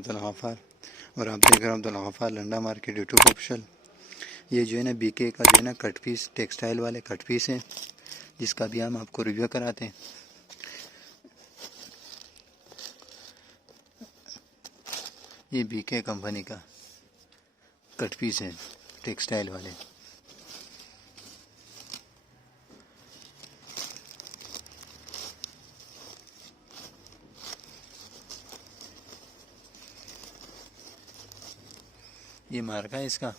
अब्दुल गफ्फार और आप देख रहे हैं Abdul Gaffar Landa market YouTube official. ये जो है ना बीके का जो है ना कट पीस, टेक्सटाइल वाले कट पीस हैं, जिसका भी हम आपको रिव्यू कराते हैं। ये बीके कंपनी का कट पीस है टेक्सटाइल वाले। ये मार्का है इसका।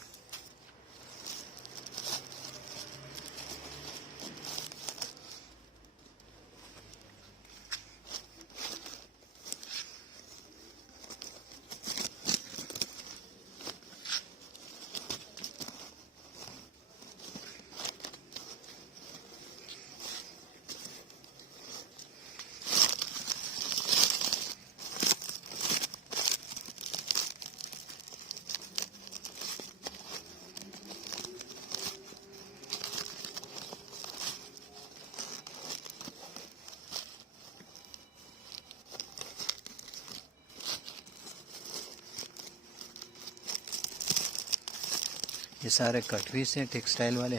ये सारे कट पीस हैं टेक्सटाइल वाले,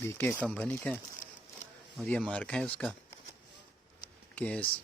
बीके कंपनी के, और ये मार्का है उसका केस।